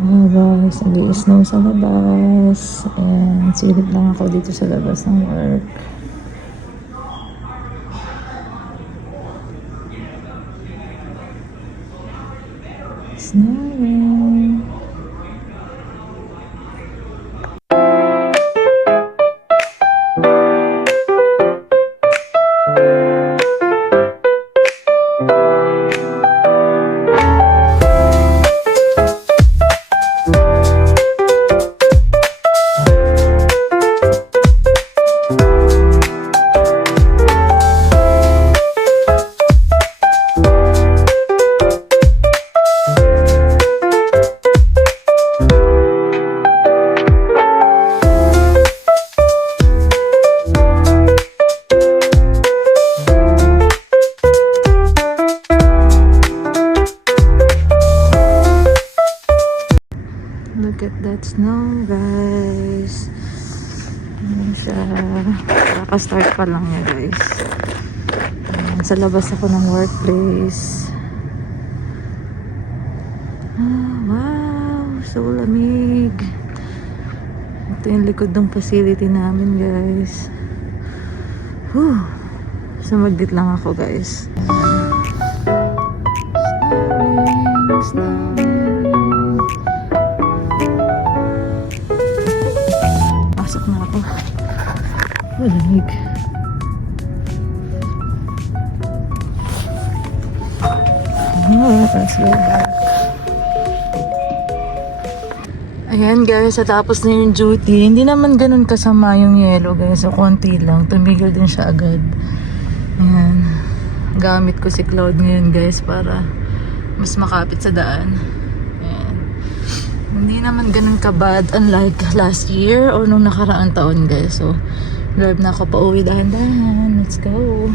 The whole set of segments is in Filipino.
Oh guys, nag-i-snow sa labas. Ayan, silip lang ako dito sa labas ng work. Snowing. Look at that snow, guys. Ayan siya. Kaka-start pa lang niya, guys. Ayan, sa labas ako ng workplace. Ah, wow! So lamig. Ito yung likod ng facility namin, guys. Whew! Sumaglit lang ako, guys. Snowing, snowing. Pasok na ako. Malamig. Let's go back. Ayan guys, tapos na yung duty. Hindi naman ganun kasama yung yellow guys. So, konti lang. Tumigil din siya agad. Ayan. Gamit ko si Cloud ngayon guys para mas makapit sa daan. Ayan. Hindi naman ganun kabad unlike last year o nung nakaraang taon guys. So, drive na ako pa uwi dahan-dahan. Let's go.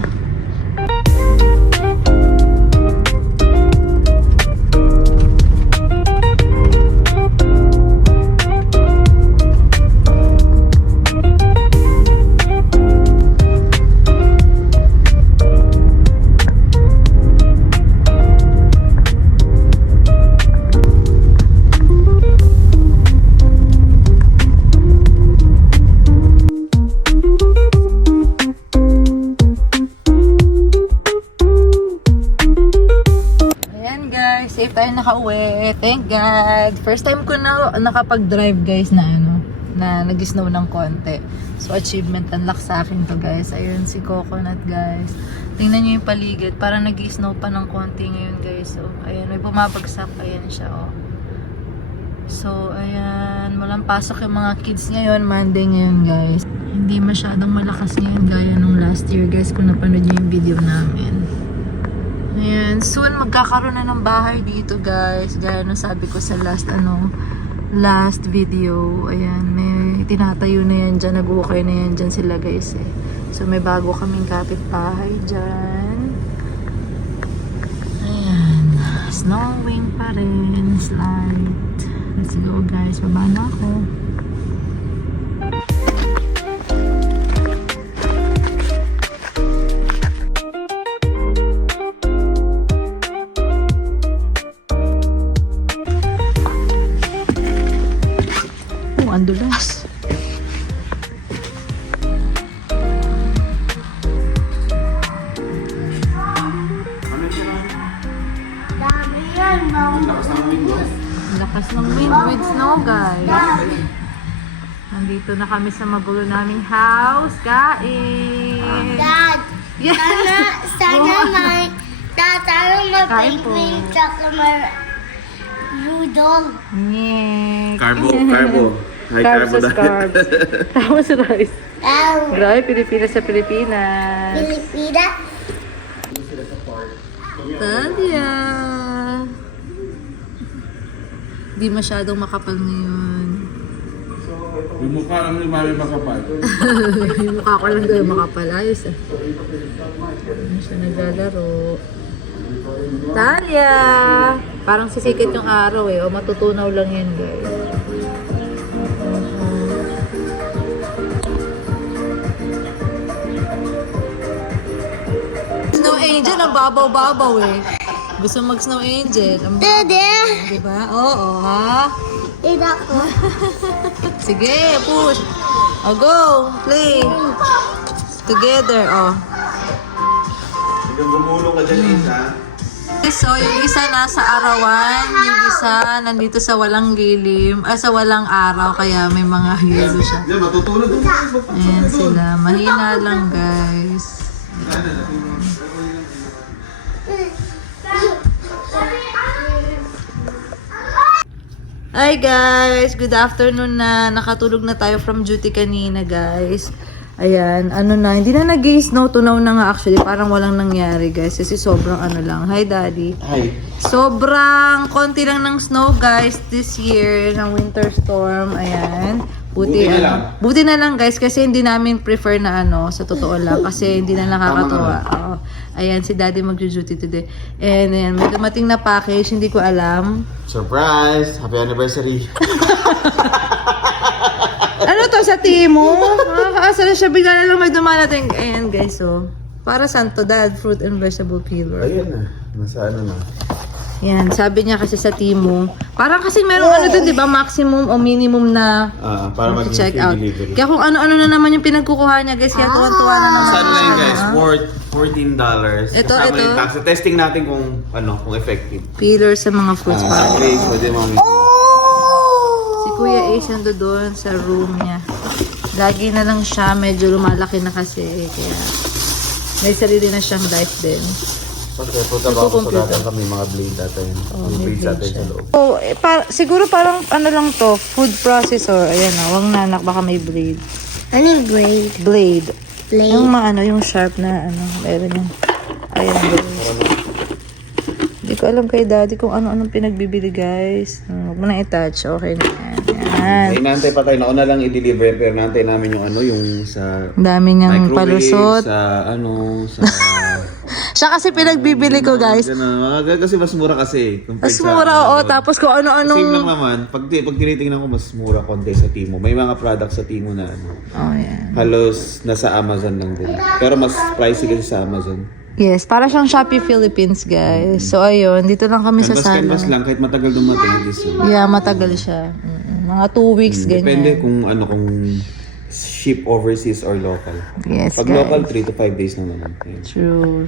Safe tayo nakauwi. Thank God. First time ko na nakapag-drive guys na na nag-snow ng konti. So achievement unlock sa akin to guys. Ayun si Coconut guys. Tingnan nyo yung paligid. Parang nag-snow pa ng konti ngayon guys. So ayun, may bumabagsak. Ayan siya oh. So ayan, walang pasok yung mga kids ngayon. Monday ngayon guys. Hindi masyadong malakas ngayon gaya nung last year guys kung napanood nyo yung video namin. Ayan, soon magkakaroon na ng bahay dito guys. Gaya nung sabi ko sa last video. Ayan, may tinatayo na yan dyan. Nag-ukay na yan dyan sila guys eh. So may bago kaming kapitbahay dyan. Ayan, snowing pa rin. Slight. Let's go guys, baba na ako. Ang dulas. Lakas ng wind with snow guys. Nandito na kami sa magulo naming house. Kain! Dad! Yes! Sana may Kain po. baby tsaka may noodle. Nyek! Carbo. High Carbs carbo sa carbs. Tapos rice. Ow! Grabe, Pilipinas sa Pilipinas. Pilipina? Talia! Di masyadong makapal ngayon. Yung mukha lang ni Mami makapal. Yung mukha ko lang doon makapal. Ayos ah. Ano siya naglalaro? Talia! Parang sisikit yung araw eh. O matutunaw lang yan guys. Snow Angel, ang babaw-babaw eh. Gusto mag-Snow Angel. Dede! Diba? Oo, ha? Tidak ko. Sige, push. O, go. Play. Together, oh. Yung gumulong ka dyan, Isa. So, yung isa nasa arawan, yung isa nandito sa walang lilim, sa walang araw, kaya may mga yelo siya. Diyan, matutulog. Ayan sila. Mahina lang, guys. Hi guys! Good afternoon na. Nakatulog na tayo from duty kanina, guys. Ayan, ano na, hindi na nag-snow, tunaw na nga actually, parang walang nangyari, guys, kasi sobrang ano lang. Hi, Daddy. Hi. Sobrang konti lang ng snow, guys, this year, ng winter storm. Ayan. Buti na lang, guys, kasi hindi namin prefer na ano, sa totoo lang, kasi hindi na nakakatuwa. Oo. Ayan, si Daddy mag-duty today. And ayan, may dumating na package, hindi ko alam. Surprise! Happy anniversary! Ano to sa Timo? Makakaasa na siya, bigla na lang may dumarating. Ayan, guys, so. Para saan to, Dad? Fruit and vegetable peeler. Ayun na. Nasa ano na. Yan, sabi niya kasi sa Timo. Parang kasi merong ano dun, di ba? Maximum o minimum na Para mag check free out. delivery. Kaya kung ano-ano na naman yung pinagkukuha niya, guys. Kaya tuwan-tuwa na naman. Saan na yun, guys? $14. Ito, Kasama ito. yung tax. Testing natin kung effective. Peeler sa mga fruits pa. Okay, pwede mami. Si Kuya Ace nando doon sa room niya. Lagi na lang siya, medyo lumalaki na kasi. Kaya may sarili na siyang life din. Kasi punta ba ako sa datan kami mga blade natin. Yung blade natin sa loob. Oh, siguro parang ano lang to, food processor. Ayan o, wag nanak, baka may blade. Ano yung braid? Blade. Blade? Yung yung sharp na ano, meron yung, ayan blade. Hindi ko alam kay Daddy kung ano-anong pinagbibili, guys. Huwag mo na i-touch, okay na yan. Yan. Inaantay pa tayo. Nauna lang i-deliver pero naantay namin yung sa Dami niyang microwave, palusot. sa Siya kasi pinagbibili ko, guys. Ganun. Kasi mas mura kasi. Mas mura, oo. Tapos kung Same lang ano-anong... naman. Pag tinitingnan ko, mas mura konti sa Timo. May mga products sa Timo na Oh, yan. halos nasa Amazon lang din. Pero mas pricey kasi sa Amazon. Yes, para siyang Shopee Philippines, guys. So, ayun. Dito lang kami sa sala. Canvas lang. Kahit matagal dumating. Yeah, matagal siya. Mga 2 weeks, ganyan. Depende kung ship overseas or local. Yes, Pag guys. local, 3 to 5 days na naman. Ayan. True.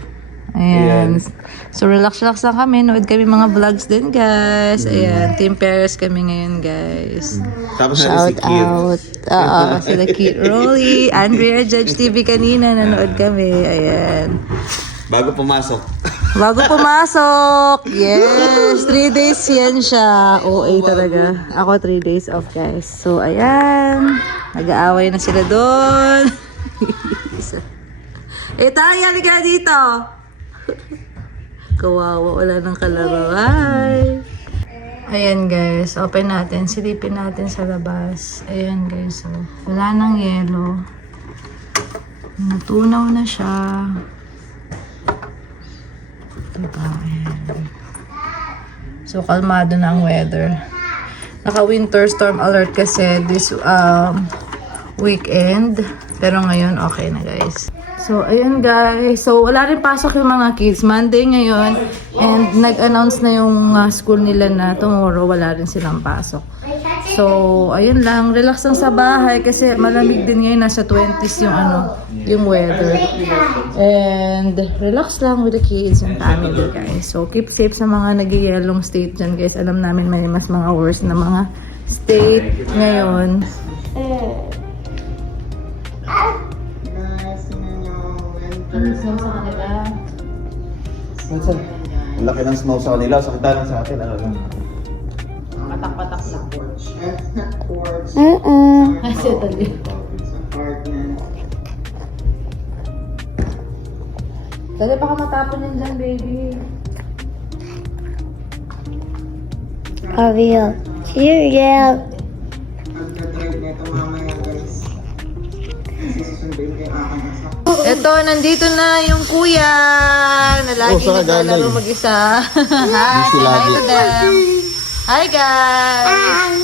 Ayan. So, relax lang kami. Nood kami mga vlogs din, guys. Ayan. Team Paris kami ngayon, guys. Tapos natin Shout si Kid. out. Oo, sila Kid Rolly. Andrea Judge TV kanina. Nanood kami. Ayan. Bago pumasok. Bago pumasok. Yes. 3 days yan siya. OA talaga. Ako 3 days off, guys. So, ayan. Nag-aaway na sila doon. Tayo, halika dito. Kawawa, wala nang kalaro. Hi! Ayan, guys. Open natin. Silipin natin sa labas. Ayan, guys. So, wala nang yelo. Natunaw na siya. Diba? Ayan. So, kalmado na ang weather. Naka-winter storm alert kasi this weekend. Pero ngayon, okay na, guys. So, ayun guys. So, wala rin pasok yung mga kids. Monday ngayon. And nag-announce na yung school nila na tomorrow wala rin silang pasok. So, ayun lang. Relax lang sa bahay kasi malamig din ngayon. Nasa 20s yung weather. And relax lang with the kids and family, guys. So, keep safe sa mga nag-yellow state dyan, guys. Alam namin may mas mga worse na mga state ngayon. Snow sa kanila. Ang laki ng snow sa kanila. Sakita lang sa atin. Ano lang. Patak-patak lang. Mm-mm. Kasi tali. Dali, baka matapon yun dyan, baby. Ariel. Cereal. Eto, nandito na yung kuya na lagi naglalaro mag-isa. Hi, say hi to them. Hi, guys.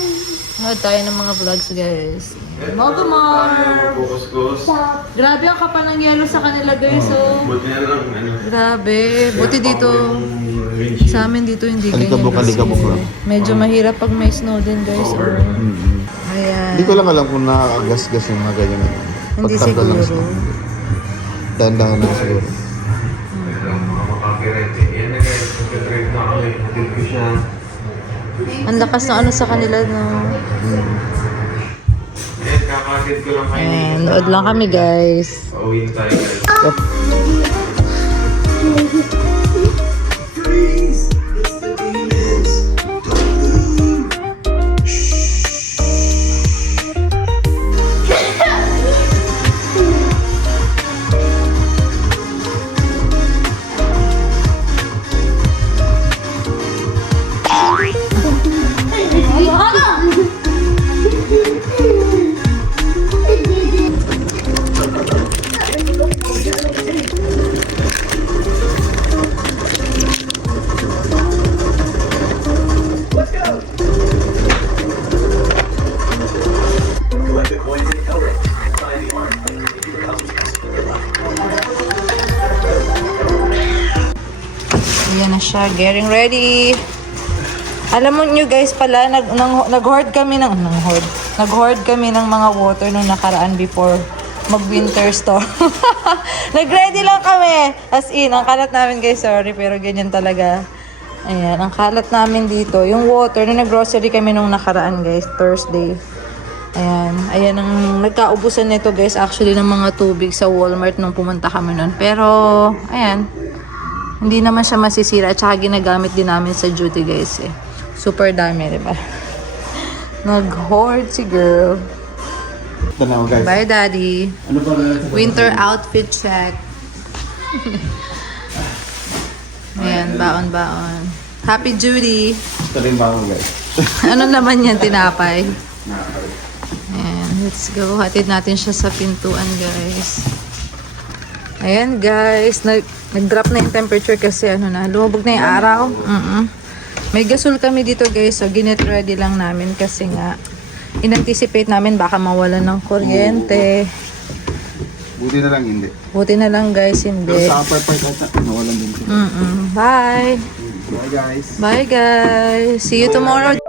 manonood tayo ng mga vlogs, guys. Motomar! Grabe ang kapa ng yelo sa kanila, guys. Oh. Buti na lang, ano. Grabe. Buti dito. Sa amin dito hindi ganyan. Alikabok kasi lang. medyo mahirap pag may snow din, guys. Oh. Ayan. Hindi ko lang alam kung nakakagas-gas yung mga ganyan. Hindi Pagtanggal ng siguro. snow. Dahan-dahan lang siguro. Ang lakas ng ano sa kanila, no? Kakakit ko lang kayo. Ayan, nood lang kami, guys. Pauwi tayo guys. Ayan na siya, getting ready. Alam mo nyo guys pala, nag-hoard kami ng mga water nung nakaraan before mag-winter storm. Nag-ready lang kami. As in, ang kalat namin guys, sorry, pero ganyan talaga. Ayan, ang kalat namin dito. Yung water, nung nag-grocery kami nung nakaraan guys, Thursday. Ayan ang nagkaubusan nito guys, actually ng mga tubig sa Walmart nung pumunta kami nun. Pero, ayan, hindi naman siya masisira at saka ginagamit din namin sa duty guys eh. Super dami, diba? Nag-hoard si girl. Tanaw guys. Bye, Daddy. Ano ba na? Winter outfit check. Ayan, baon-baon. Happy Judy. Ito rin ba ako guys? Ano naman yan, tinapay? Ayan, let's go. Hatid natin siya sa pintuan, guys. Ayan, guys. Nag-drop na yung temperature kasi lumabog na yung araw. May gasol kami dito, guys. So, ginet ready lang namin kasi nga in-anticipate namin baka mawalan ng kuryente. Buti na lang hindi. Buti na lang, guys, hindi. Pero sa upper part ata, nawalan din siya. Bye! Bye guys. Bye, guys! See you tomorrow!